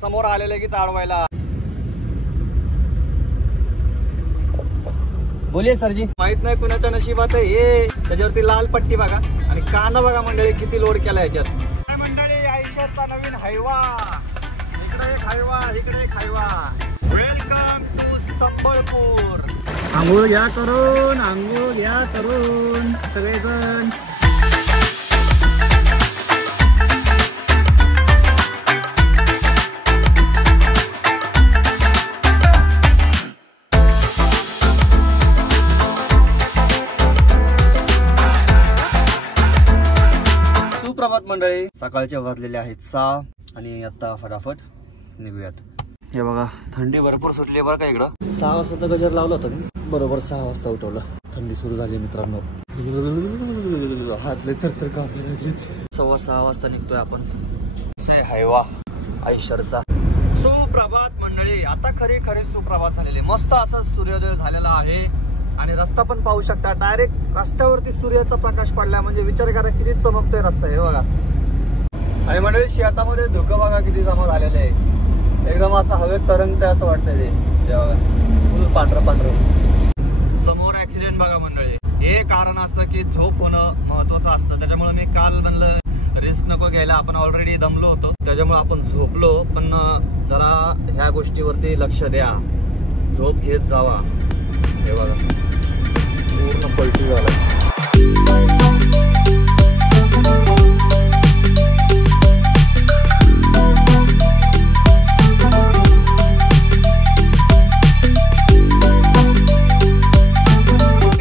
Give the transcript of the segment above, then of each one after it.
समोर आलेले की चाडवायला. बोलिये सरजी. माहित नाही कुणाच्या नशिबात हे. त्याच्यावरती लाल पट्टी बघा आणि कांदा बघा मंडळी किती लोड केला याच्यात. मंडळी आयशरचा नवीन हायवा. इकडे एक हायवा, इकडे एक हायवा. Welcome to Sambalpur. आंघोळ घ्या करून, आंघोळ घ्या करून सगळेजण. सुप्रभात मंडळी. सकाळचे वाजलेले आहेत 6 आणि आता फटाफट निघूयात. हे बघा थंडी भरपूर सुटली बरं का इकडं. 6 वाजताचा गजर लावला होता मी, बरोबर 6 वाजता उठवलं. थंडी सुरू झाली मित्रांनो. हातले थरथर कापायला लागलेत. 6:15 वाजता निघतोय आपण. हायवा आयशरचा. सुप्रभात मंडळी. आता खरी सुप्रभात झालेली. मस्त असा सूर्योदय झालेला आहे आणि रस्ता पण पाहू शकता. डायरेक्ट रस्त्यावरती सूर्याचा प्रकाश पडला म्हणजे विचार करा किती चमकतोय रस्ता. हे बघा. आणि मंडळी शेतामध्ये धुकं बघा किती जमा झालेलं आहे. एकदम असं हवेत तरंगतंय असं वाटतंय ते बघा. फुल पांढरं. समोर ऍक्सिडेंट बघा मंडळी. हे कारण असतं की झोप होणं महत्वाचं असतं. त्याच्यामुळे मी काल म्हणलं रिस्क नको घ्यायला. आपण ऑलरेडी दमलो होतो त्याच्यामुळे आपण झोपलो. पण जरा ह्या गोष्टीवरती लक्ष द्या. झोप घेत जावा. हे बघा पूर्ण पलटी झाला.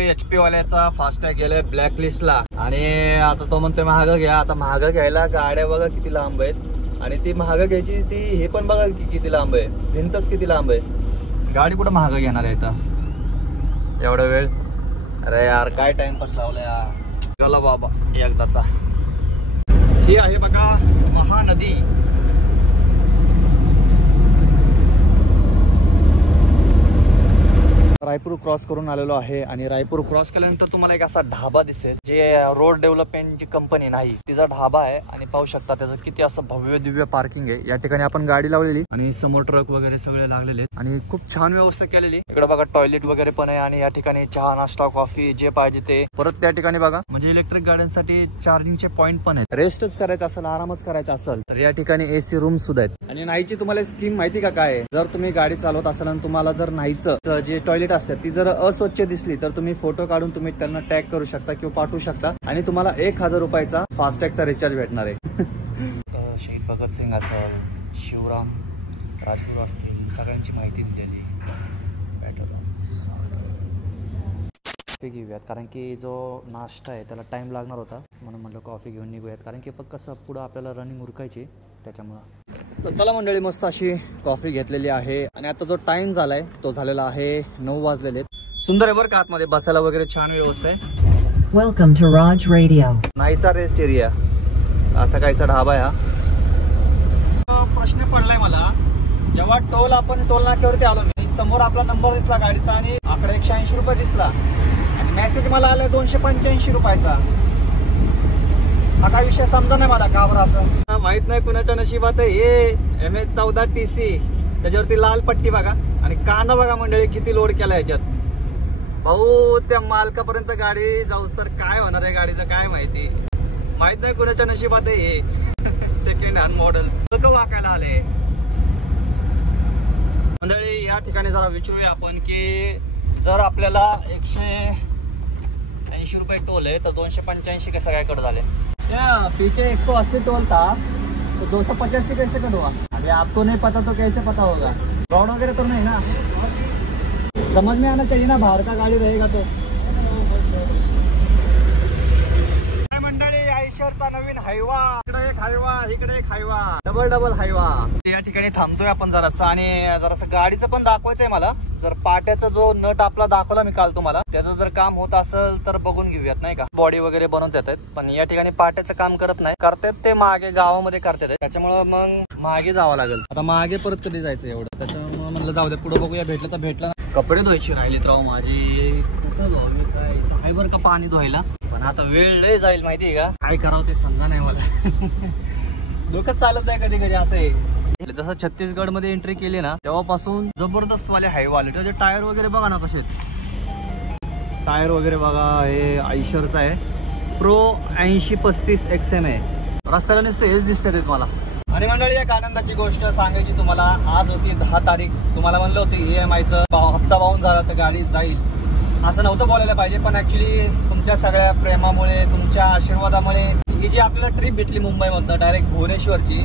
HP वाल्याचा फास्टॅग गेलाय ब्लॅक लिस्टला आणि आता तो म्हणतोय महाग घ्या. आता महाग घ्यायला गाड्या बघा किती लांब आहेत आणि ती महाग घ्यायची ती हे पण बघा किती लांब आहे. भिंतच किती लांब आहे. गाडी कुठं महाग घेणार आहे आता एवढा वेळ. अरे यार काय टाइमपास लावला यार. चला बाबा एकदाचा. ही आहे बघा महानदी. रायपूर क्रॉस करून आलेलो आहे आणि रायपूर क्रॉस केल्यानंतर तुम्हाला एक असा ढाबा दिसेल जे रोड डेव्हलपमेंटची कंपनी नाही तिचा ढाबा आहे. आणि पाहू शकता त्याचं किती असं भव्य दिव्य पार्किंग आहे. या ठिकाणी आपण गाडी लावलेली आणि समोर ट्रक वगैरे सगळे लागलेले आहेत आणि खूप छान व्यवस्था केलेली. इकडे बघा टॉयलेट वगैरे पण आहे आणि या ठिकाणी चहा नाश्ता कॉफी जे पाहिजे ते. परत त्या ठिकाणी बघा म्हणजे इलेक्ट्रिक गाड्यांसाठी चार्जिंगचे पॉईंट पण आहेत. रेस्टच करायचं असेल आरामच करायचा असेल तर या ठिकाणी एसी रूम सुद्धा आहेत. आणि नाहीची तुम्हाला स्कीम माहिती का काय. जर तुम्ही गाडी चालवत असाल आणि तुम्हाला जर नाहीचं जे टॉयलेट असतात ती जर अस्वच्छ दिसली तर तुम्ही फोटो काढून तुम्ही त्यांना टॅग करू शकता किंवा पाठवू शकता आणि तुम्हाला 1000 रुपयाचा फास्टॅगचा रिचार्ज भेटणार आहे. शहीद भगतसिंग असेल, शिवराम राजगुरू असतील सगळ्यांची माहिती दिलेली. कॉफी घेऊयात कारण की जो नाश्ता आहे त्याला टाइम लागणार होता म्हणून म्हटलं कॉफी घेऊन निघूयात. कारण की कसं पुढं आपल्याला रनिंग उरकायची त्याच्यामुळं. तर चला मंडळी मस्त अशी कॉफी घेतलेली आहे आणि आता जो टाइम झालाय तो झालेला आहे 9 वाजलेले. सुंदर आहे बरं का. आतमध्ये बसायला वगैरे छान व्यवस्था आहे. Welcome to Raj radio. नाहीचा रेस्ट एरिया असा काहीसा ढाबा आहे हा. प्रश्न पडलाय मला. जेव्हा आपण टोल नाक्यावरती आलो मी समोर आपला नंबर दिसला गाडीचा आणि आकडा 180 रुपये दिसला आणि मेसेज मला आलाय 285 रुपयाचा. हा काय विषय समजा नाही मला का बरं असं. माहित नाही कुणाच्या नशिबात हे MH14 TC. त्याच्यावरती लाल पट्टी बघा आणि कांदा बघा मंडळी किती लोड केला याच्यात. भाऊ त्या मालकापर्यंत गाडी जाऊस तर काय होणार आहे गाडीचं काय माहिती. माहित नाही कुणाच्या नशिबात हे सेकंड हँड मॉडेल लोक वाकायला आले. मंडळी या ठिकाणी जरा विचारूया आपण की जर आपल्याला 180 रुपये टोल आहे तर 285 कसं काय कट झाले. पीछे 180 टोल था तो 285 कैसे कट हुआ. अभी आपको नहीं पता तो कैसे पता होगा. फ्रॉड वगैरह तो नहीं ना. समझ में आना चाहिए ना बाहर का गाड़ी रहेगा तो. मंडळी आयशरचा नवीन हायवा. इकडे एक हायवा इकडे एक हायवा. Double Hyva. या ठिकाणी थांबतोय आपण जरासं आणि जरासं गाडीचं पण दाखवायचंय मला. जर पाट्याचा जो नट आपला दाखवला मी काल तुम्हाला त्याचं जर काम होत असेल तर बघून घेऊयात नाही का. बॉडी वगैरे बनवत येतात पण या ठिकाणी पाट्याचं काम करत नाही. करतात ते मागे गावामध्ये करतात त्याच्यामुळे मग मागे जावं लागेल. आता मागे परत कधी जायचं एवढं त्याच्यामुळे म्हणलं जाऊ दे पुढे बघूया. भेटलं तर भेटलं. कपडे धुवायची राहिलीत राव माझी. कुठं काय आहे बरं का पाणी धुवायला पण आता वेळ लय जाईल माहितीये का. काय करावं ते समजा नाही मला. डोकं चालत आहे कधी कधी असं आहे. जसं छत्तीसगड मध्ये एंट्री केली ना तेव्हापासून जबरदस्त वाले हायवे आले. त्याचे टायर वगैरे बघा ना कसे टायर वगैरे बघा. हे आयशरचा आहे प्रो 8035 XM आहे. रस्त्याला नुसतं हेच दिसते ते मला. आणि मंडळी एक आनंदाची गोष्ट सांगायची तुम्हाला. आज होती 10 तारीख. तुम्हाला म्हणलं होतं EMIचं हप्ता बाहून झाला तर गाडी जाईल असं नव्हतं बोलायला पाहिजे, पण ऍक्च्युली तुमच्या सगळ्या प्रेमामुळे तुमच्या आशीर्वादामुळे ही जी आपल्याला ट्रिप भेटली मुंबईमधनं डायरेक्ट भुवनेश्वरची,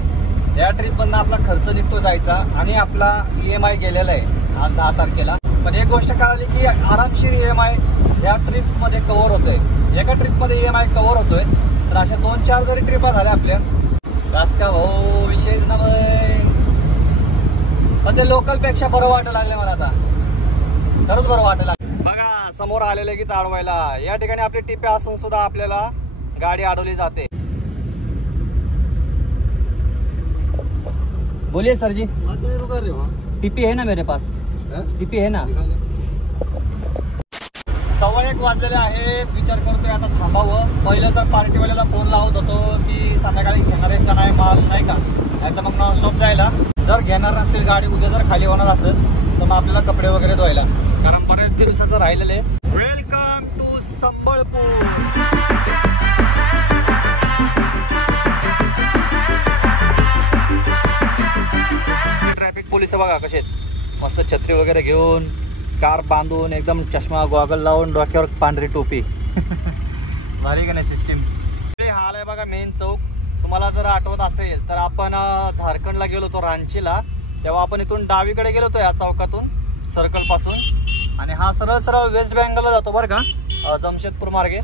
या ट्रिपमधनं आपला खर्च निघतो जायचा आणि आपला EMI गेलेला आहे आज 10 तारखेला. पण एक गोष्ट कळाली की आरामशीर EMI या ट्रिप्स मध्ये कव्हर होतोय. एका ट्रिपमध्ये EMI कव्हर होतोय. तर अशा 2-4 जरी ट्रिपा झाल्या आपल्या तास का भाऊ विषयच ना बाई. पण ते लोकल पेक्षा बरं वाटायला लागले मला आता. खरंच बरं वाटायला लागलं. बघा समोर आलेले की चालवायला या ठिकाणी आपली टिपे असून सुद्धा आपल्याला गाडी अडवली जाते. बोलिए सर जी. टिपी है ना मेरे पास. टिपी है ना. 1:15 वाजलेले आहेत. विचार करतोय आता थांबावं. पहिलं तर पार्टीवाल्याला फोन लावत होतो की संध्याकाळी घेणार आहेत का नाही माल, नाही का, नाही तर मग नॉनस्टॉप जायला. जर घेणार नसतील गाडी उद्या जर खाली होणार असेल तर मग आपल्याला कपडे वगैरे धुवायला, कारण बरेच दिवसाचं राहिलेले. Welcome to Sambalpur. Traffic police बघा कसे मस्त छत्री वगैरे घेऊन, स्कार्फ बांधून, एकदम चष्मा गॉगल लावून, डोक्यावर पांढरी टोपी. भारी का नाही सिस्टीम. हा आलाय बघा मेन चौक. तुम्हाला जर आठवत असेल तर आपण झारखंडला गेलो होतो रांचीला, तेव्हा आपण इथून डावीकडे गेलो होतो या चौकातून सर्कल पासून. आणि हा सरळ सरळ वेस्ट बेंगलला जातो बरं का, जमशेदपूर मार्गे.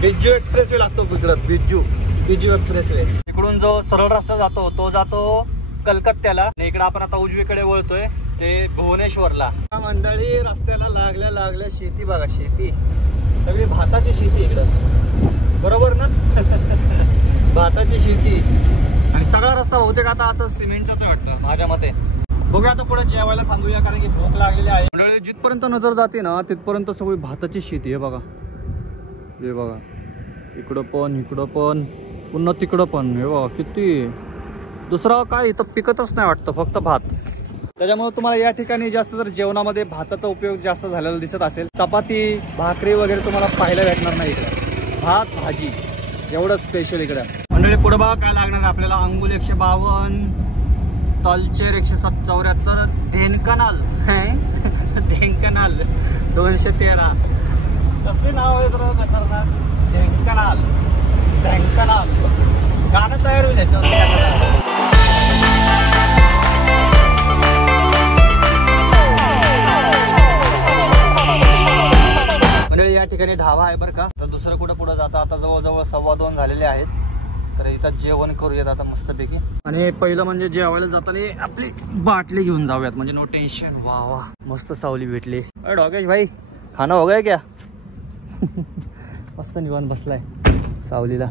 बिज्जू एक्सप्रेसवे लागतो इकडं. बिज्जू एक्सप्रेसवे. इकडून जो सरळ रस्ता जातो तो जातो कलकत्त्याला. इकडे आपण आता उजवीकडे वळतोय ते भुवनेश्वरला. मंडळी रस्त्याला लागल्या लागल्या शेती बघा. शेती सगळी भाताची शेती इकडं, बरोबर ना. भाताची शेती. आणि सगळा रस्ता बहुतेक आता असं सिमेंटचाच वाटतं माझ्या मते. बघूया आता पुढे जेवायला थांबूया कारण की भूक लागलेली आहे. मंडळी जिथपर्यंत नजर जाते ना तिथपर्यंत सगळी भाताची शेती आहे बघा. हे बघा इकडं पण, इकडं पण, पुन्हा तिकडं पण. हे बघा किती. दुसरं काय इथं पिकतच नाही वाटतं, फक्त भात. त्याच्यामुळे तुम्हाला या ठिकाणी जास्त जर जेवणामध्ये भाताचा उपयोग जास्त झालेला दिसत असेल. चपाती भाकरी वगैरे तुम्हाला पाहायला भेटणार नाही इकडे. भात भाजी एवढं स्पेशल इकडे. मंडळी पुढे बघा काय लागणार आपल्याला. अंगुल 152, तलचेर 174, धेनकनाल धेनकनाल 213. कसले नाव आहे तर खतरनाक. धेनकनाल धेनकनाल. गाणं तयार होईल याच्यावर. या ठिकाणी ढाबा आहे बरं का. तर दुसरं कुठं पुढे जाता. आता जवळजवळ 2:15 झालेले आहेत. तर इथं जेवण करूयात आता मस्तपैकी. आणि पहिलं म्हणजे जेवायला जाताना आपली बाटली घेऊन जाऊयात म्हणजे नो टेन्शन. वा वा मस्त सावली भेटली. अरे डॉगेश भाई खाना हो गया क्या. मस्त निवांत बसलाय सावलीला.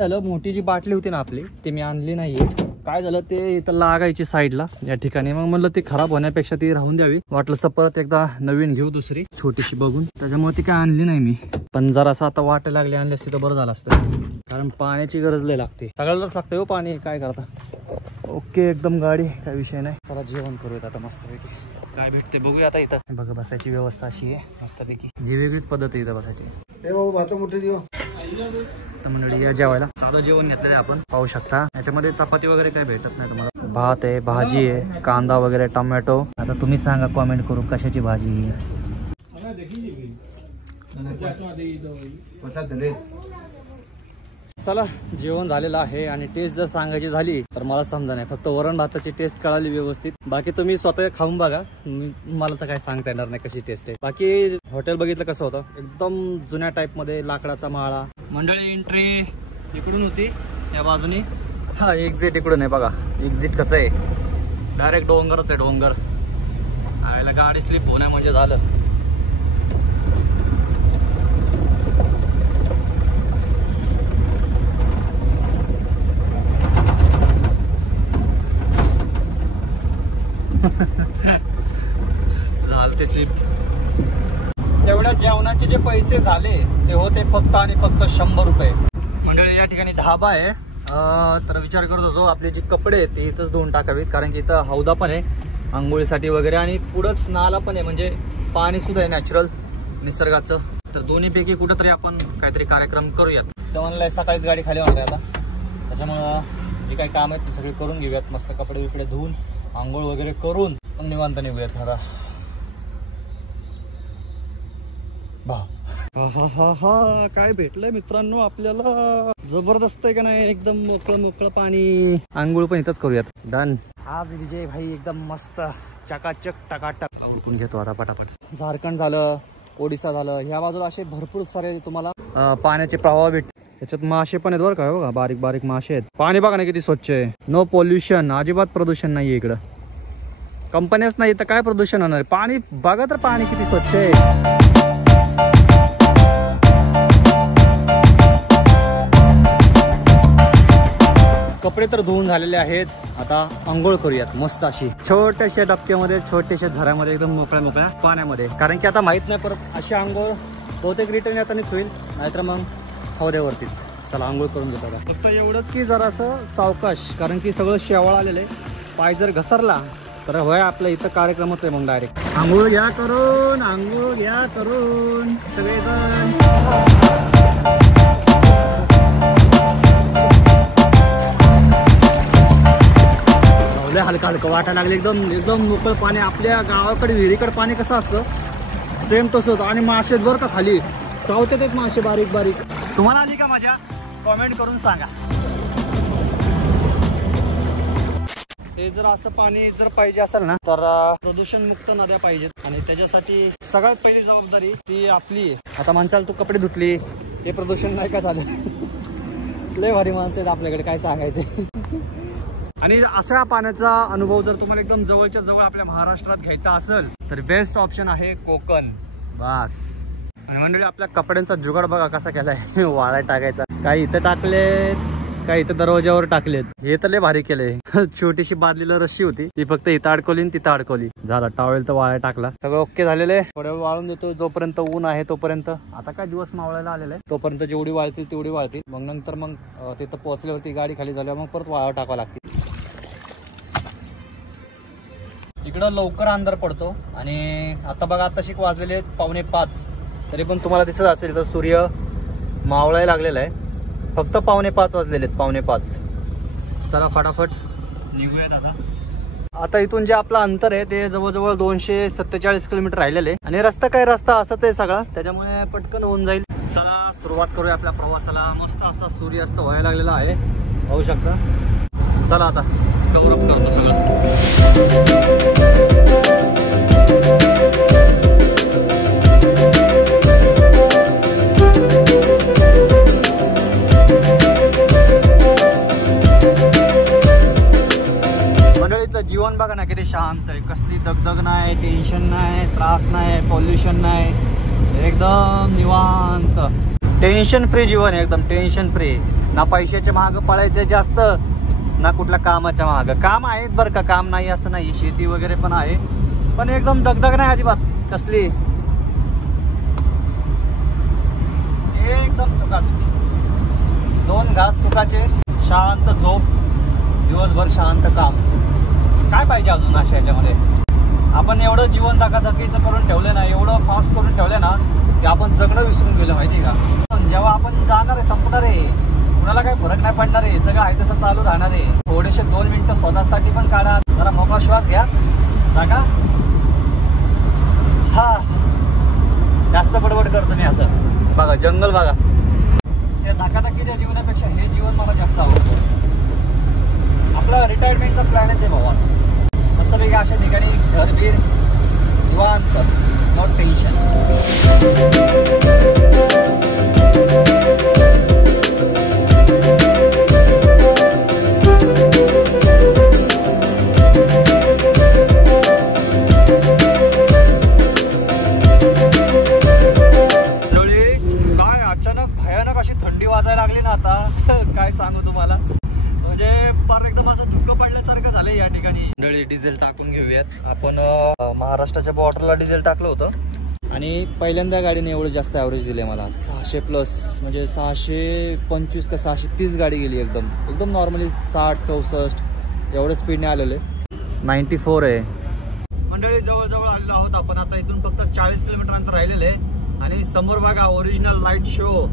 झालं मोठी जी बाटली होती ना आपली ती मी आणली नाहीये. काय झालं ते इथं लागायची साईडला या ठिकाणी. मग म्हणलं ती खराब होण्यापेक्षा ती राहून द्यावी. वाटलं परत एकदा नवीन घेऊ दुसरी छोटीशी बघून. त्याच्यामुळे ती काय आणली नाही मी. पण जरा असं आता वाटायला लागले आणली असती तर बरं झालं असतं. कारण पाण्याची गरज लय लागते. सगळ्यालाच लागतं हो पाणी. काय करता. ओके एकदम गाडी काय विषय नाही. चला जेवण करूयात आता मस्तपैकी. काय भेटते बघूया आता इथं. बघा बसायची व्यवस्था अशी आहे मस्तपैकी. ही वेगळीच पद्धत आहे इथं बसायची. भात मोठे देऊ. तर मंडळी या जेवायला साधं जेवण घेतलेलं आहे आपण. पाहू शकता याच्यामध्ये चपाती वगैरे काही भेटत नाही तुम्हाला. भात आहे, भाजी आहे, कांदा वगैरे, टोमॅटो. आता तुम्ही सांगा कमेंट करू कशाची भाजी. चला जेवण झालेलं आहे. आणि टेस्ट जर सांगायची झाली तर मला समजा नाही. फक्त वरण भाताची टेस्ट कळाली व्यवस्थित. बाकी तुम्ही स्वतः खाऊन बघा. मला तर काय सांगता येणार नाही कशी टेस्ट आहे. बाकी हॉटेल बघितलं कसं होतं एकदम जुन्या टाईप मध्ये. लाकडाचा माळा. मंडळी एंट्री इकडून होती या बाजूनी. हा एक्झिट इकडून आहे बघा. एक्झिट कसं आहे डायरेक्ट डोंगरच आहे. डोंगर आयला गाडी स्लिप होण्या म्हणजे झालं. झालं ते स्लिप. तेवढ्या जेवणाचे जे पैसे झाले ते होते फक्त आणि फक्त 100 रुपये. मंडळी या ठिकाणी ढाबा आहे तर विचार करत होतो आपले जे कपडे आहेत ते इथंच धुवून टाकावेत, कारण की इथं हौदा पण आहे आंघोळीसाठी वगैरे आणि पुढंच नाला पण आहे, म्हणजे पाणी सुद्धा आहे नॅचरल निसर्गाचं. तर दोन्हीपैकी कुठंतरी आपण काहीतरी कार्यक्रम करूयात. तर म्हणलं सकाळीच गाडी खाली होणार आहे आता, त्याच्यामुळं जे काही काम आहेत ते सगळे करून घेऊयात. मस्त कपडे बिकडे धुवून आंघोळ वगैरे करून मग निवांत निघूयात. आता हा काय भेटलंय मित्रांनो आपल्याला, जबरदस्त आहे का नाही, एकदम मोकळं मोकळं पाणी. आंघोळ पण इथंच करूयात. डन. आज विजय भाई एकदम मस्त चकाचक टकाटक उरकून घेतो आता पटापट. झारखंड झालं, ओडिसा झालं, ह्या बाजूला असे भरपूर सारे तुम्हाला पाण्याचे प्रवाह भेट. त्याच्यात मासे पण आहेत बरं का, बघा बारीक बारीक मासे आहेत. पाणी बघा ना किती स्वच्छ आहे, नो पोल्युशन, अजिबात प्रदूषण नाहीये इकडं. कंपन्याच नाही तर काय प्रदूषण होणार. पाणी बघा तर, पाणी किती स्वच्छ आहे. कपडे तर धुवून झालेले आहेत, आता आंघोळ करूयात मस्त अशी छोट्याशा डबक्यामध्ये, छोट्याशा झऱ्यामध्ये, एकदम मोकळ्या मोकळ्या पाण्यामध्ये. कारण की आता माहित नाही परत अशी आंघोळ बहुतेक रिटर्न येतानाच होईल, नाहीतर मग हौद्यावरतीच. चला आंघोळ करून घेतो आता. फक्त एवढंच की जरासं सावकाश, कारण की सगळं शेवाळ आलेलं आहे. पाय जर घसरला तर होय आपलं इथं कार्यक्रमच आहे मग डायरेक्ट. आंघोळ घ्या करून, आंघोळ घ्या करून सगळेजण. हलका हलका वाटायला लागले, एकदम एकदम मोकळं पाणी. आपल्या गावाकडे विहिरीकडे पाणी कसं असतं सेम तसंच. आणि मासे बरं का खाली चावतात एक मासे बारीक बारीक. तुम्हाला आली का मजा? कॉमेंट करून सांगा. हे जर असं पाणी जर पाहिजे असेल ना तर प्रदूषण मुक्त नद्या पाहिजेत, आणि त्याच्यासाठी सगळ्यात पहिली जबाबदारी ती आपली आहे. आता माणसाला तू कपडे धुतली, हे प्रदूषण नाही का झालं? लय भारी माणसं आहेत आपल्याकडे, काय सांगायचे. आणि अशा पाण्याचा अनुभव जर तुम्हाला एकदम जवळच्या जवळ आपल्या महाराष्ट्रात घ्यायचा असेल तर बेस्ट ऑप्शन आहे कोकण. बस. आणि मंडळी आपल्या कपड्यांचा जुगाड बघा कसा केलाय. वाळा टाकायचा, काही इथं टाकलेत, काही इथं दरवाजावर टाकलेत. हे तर लय भारी केलंय. छोटीशी बादलीला रस्सी होती, ती फक्त इथं अडकवली आणि तिथं अडकवली, झाला. टॉवेल तर वाळा टाकला, सगळं ओके झालेले. थोड्या वेळ वाळून देतो, जोपर्यंत ऊन आहे तोपर्यंत. आता काय दिवस मावळायला आलेला आहे, तोपर्यंत जेवढी वाळतील तेवढी वाळतील. मग नंतर मग तिथं पोहोचल्यावरती गाडी खाली झाल्यावर मग परत वाळा टाकावं लागते. इकडं लवकर अंधार पडतो, आणि आता बघा आता शिक वाजलेले आहेत 4:45, तरी पण तुम्हाला दिसत असेल तर सूर्य मावळायला लागलेला आहे. फक्त 4:45 वाजलेले आहेत, 4:45. चला फटाफट निघूयात आता. आता इथून जे आपलं अंतर आहे ते जवळजवळ 247 किलोमीटर राहिलेले, आणि रस्ता काय रस्ता असाच आहे सगळा, त्याच्यामुळे पटकन होऊन जाईल. चला सुरुवात करूया आपल्या प्रवासाला. मस्त असा सूर्यास्त व्हायला लागलेला आहे, पाहू शकता. चला आता गौरव करतो सगळं. मंडळीतलं जीवन बघा ना किती शांत आहे, कसली दगदग नाही, टेन्शन नाही, त्रास नाही, पॉल्युशन नाही, एकदम निवांत टेन्शन फ्री जीवन आहे, एकदम टेन्शन फ्री. ना पैशाच्या महाग पळायचे जास्त, ना कुठल्या कामाच्या महाग. काम आहेत बरं का, काम नाही असं नाही, शेती वगैरे पण आहे, पण एकदम दगदग नाही अजिबात कसली, एकदम सुखासुखी. 2 घास सुखाचे, शांत झोप, दिवसभर शांत काम. काय पाहिजे अजून अशा याच्यामध्ये? आपण एवढं जीवन धकाधकीचं करून ठेवलं ना, एवढं फास्ट करून ठेवलं ना की आपण जगणं विसरून गेलं, माहिती का? जेव्हा आपण जाणार आहे, संपणार आहे, कुणाला काही फरक नाही पडणार आहे, सगळं आहे तसं चालू राहणार आहे. थोडेसे 2 मिनिटं स्वतःसाठी पण काढा, जरा मोकळा श्वास घ्या, सांगा हा. जास्त बडबड करतो मी असं. बघा जंगल बघा, त्या धकाधकीच्या जीवनापेक्षा हे जीवन मला जास्त आवडतं. आपला रिटायरमेंटचा प्लॅनच आहे भाऊ असं. मस्तपैकी अशा ठिकाणी घरबीर निवांत, नो टेन्शन. काय अचानक भयानक अशी थंडी वाजायला लागली ना आता, काय सांगू तुम्हाला. म्हणजे फार एकदम असं धुकं पडल्यासारखं झालंय या ठिकाणी. मंडळी डिझेल टाकून घेऊयात आपण. महाराष्ट्राच्या बॉर्डरला डिझेल टाकलं होतं, आणि पहिल्यांदा गाडीने एवढं जास्त ॲव्हरेज दिले मला 600 प्लस, म्हणजे 625 का 630 गाडी गेली एकदम नॉर्मली 60-64 एवढं स्पीडने आलेले. 94 आहे. मंडळी जवळ आलेलो आहोत आपण आता. इथून फक्त 40 किलोमीटर अंतर राहिलेले आणि समोर बघा ओरिजिनल लाईट शो.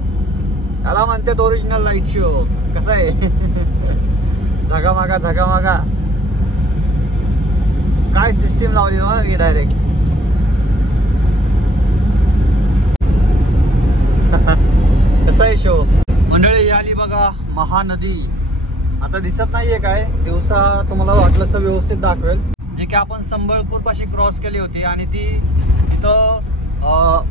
याला म्हणतात ओरिजिनल लाईट शो. कसं आहे झगामागा काय सिस्टीम लावली ना ही डायरेक्ट. कसा आहे शो. मंडळी आली बघा महानदी. आता दिसत नाहीये काय, दिवसा तुम्हाला वाटलं तर व्यवस्थित दाखवेल. जे की आपण संबळपूर पाशी क्रॉस केली होती आणि ती इथं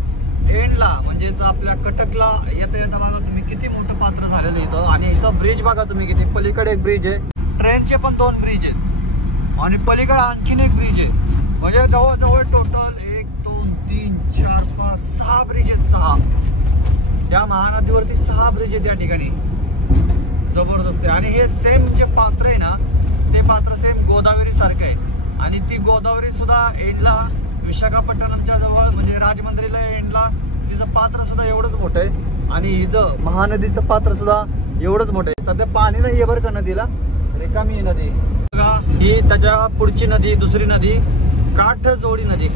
एंडला म्हणजेच आपल्या कटकला येता बघा तुम्ही किती मोठं पात्र झालेलं इथं. आणि इथं ब्रिज बघा तुम्ही किती. पलीकडे एक ब्रिज आहे, ट्रेनचे पण 2 ब्रिज आहेत आणि पलीकडे आणखीन एक ब्रिज आहे. म्हणजे जवळ टोटल 1 2 3 4 5 6 ब्रिज आहेत. 6 या महानदीवरती 6 ब्रिज आहेत या ठिकाणी. जबरदस्त आहे. आणि हे सेम जे पात्र आहे ना ते पात्र सेम गोदावरी सारखं आहे. आणि ती गोदावरी सुद्धा एंडला विशाखापट्टणमच्या जवळ म्हणजे राजमंदिरीला एंडला तिचं पात्र सुद्धा एवढंच मोठं आहे. आणि हिचं महानदीचं पात्र सुद्धा एवढंच मोठं आहे. सध्या पाणी नाहीये बरं का नदीला, रिकामी नदी बघा. ही त्याच्या पुढची नदी, दुसरी नदी काठजोडी नदी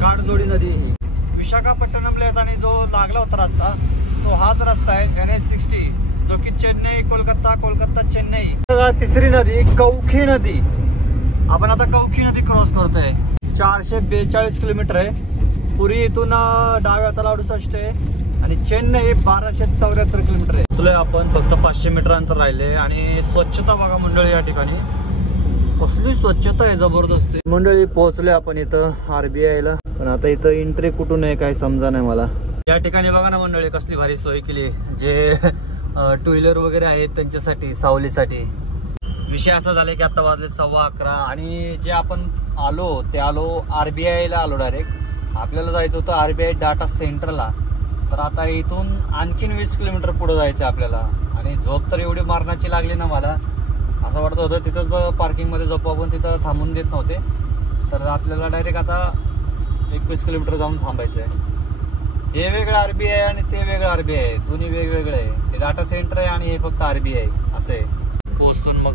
ही विशाखापट्टणमला येताना जो लागला होता रस्ता तो हाच रस्ता आहे NH60 जो की चेन्नई कोलकाता चेन्नई. तिसरी नदी कौखी नदी. आपण आता कौखी नदी क्रॉस करतोय. 442 किलोमीटर आहे. पुरी इथून डाव्या हाताला 68 आहे आणि चेन्नई 1274 किलोमीटर आहे. पोचलोय आपण. फक्त 500 मीटर अंतर राहिले. आणि स्वच्छता बघा मंडळी या ठिकाणी. कसली स्वच्छता आहे जबरदस्त. मंडळी पोहोचलोय आपण इथं RBI ला. पण आता इथं एंट्री कुठून आहे काय समजा नाही मला. या ठिकाणी बघा ना मंडळी कसली भारी सोय केली. जे 2 व्हीलर वगैरे आहेत त्यांच्यासाठी सावलीसाठी. विषय असा झाला की आता वाजले 11:15 आणि जे आपण आलो RBI ला आलो डायरेक्ट. आपल्याला जायचं होतं RBI डाटा सेंटरला. तर आता इथून आणखीन 20 किलोमीटर पुढे जायचं आपल्याला. आणि झोप तर एवढी मारण्याची लागली ना मला. असं वाटत होतं तिथंच पार्किंगमध्ये झोप आपण, तिथं थांबून देत नव्हते. तर आपल्याला डायरेक्ट आता 21 किलोमीटर जाऊन थांबायचं आहे. हे वेगळं RBI आणि ते वेगळं RBI, दोन्ही वेगवेगळे आहे. ते डाटा सेंटर आहे आणि हे फक्त RBI असं आहे. पोहोचतो मग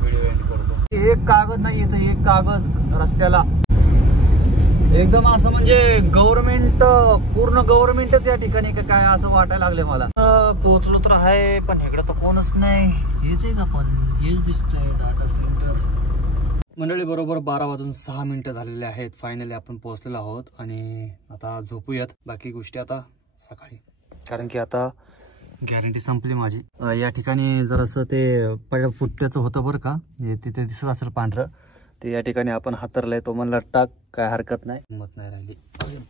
व्हिडिओ एंड करतो. एक कागद नाही येत, एक कागद रस्त्याला. एकदम असं म्हणजे गव्हर्नमेंट, पूर्ण गव्हर्नमेंटच या ठिकाणी काय असं वाटायला लागले मला. पोहोचलो तर आहे पण इकडं तर कोणच नाही. हेच आहे का पण हेच दिसतंय डाटा सेंटर. मंडळी बरोबर 12:06 झालेले आहेत. फायनली आपण पोहोचलेलो आहोत आणि आता झोपूयात. बाकी गोष्टी आता सकाळी, कारण की आता गॅरंटी संपली माझी. या ठिकाणी जरासं ते फुट्ट्याचं होतं बरं का, तिथे दिसत असेल पांढरं ते. या ठिकाणी आपण हातरलंय. तो म्हणला टाक, काय हरकत नाही. हिंमत नाही राहिली.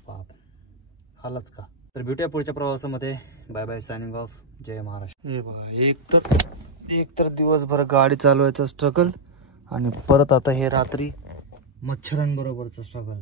बाप आलाच का. तर भेटूया पुढच्या प्रवासामध्ये. Bye bye, signing off. जय महाराष्ट्र. हे बघा एक तर दिवसभर गाडी चालवायचं स्ट्रगल आणि परत आता हे रात्री मच्छरांबरोबरचं स्ट्रगल.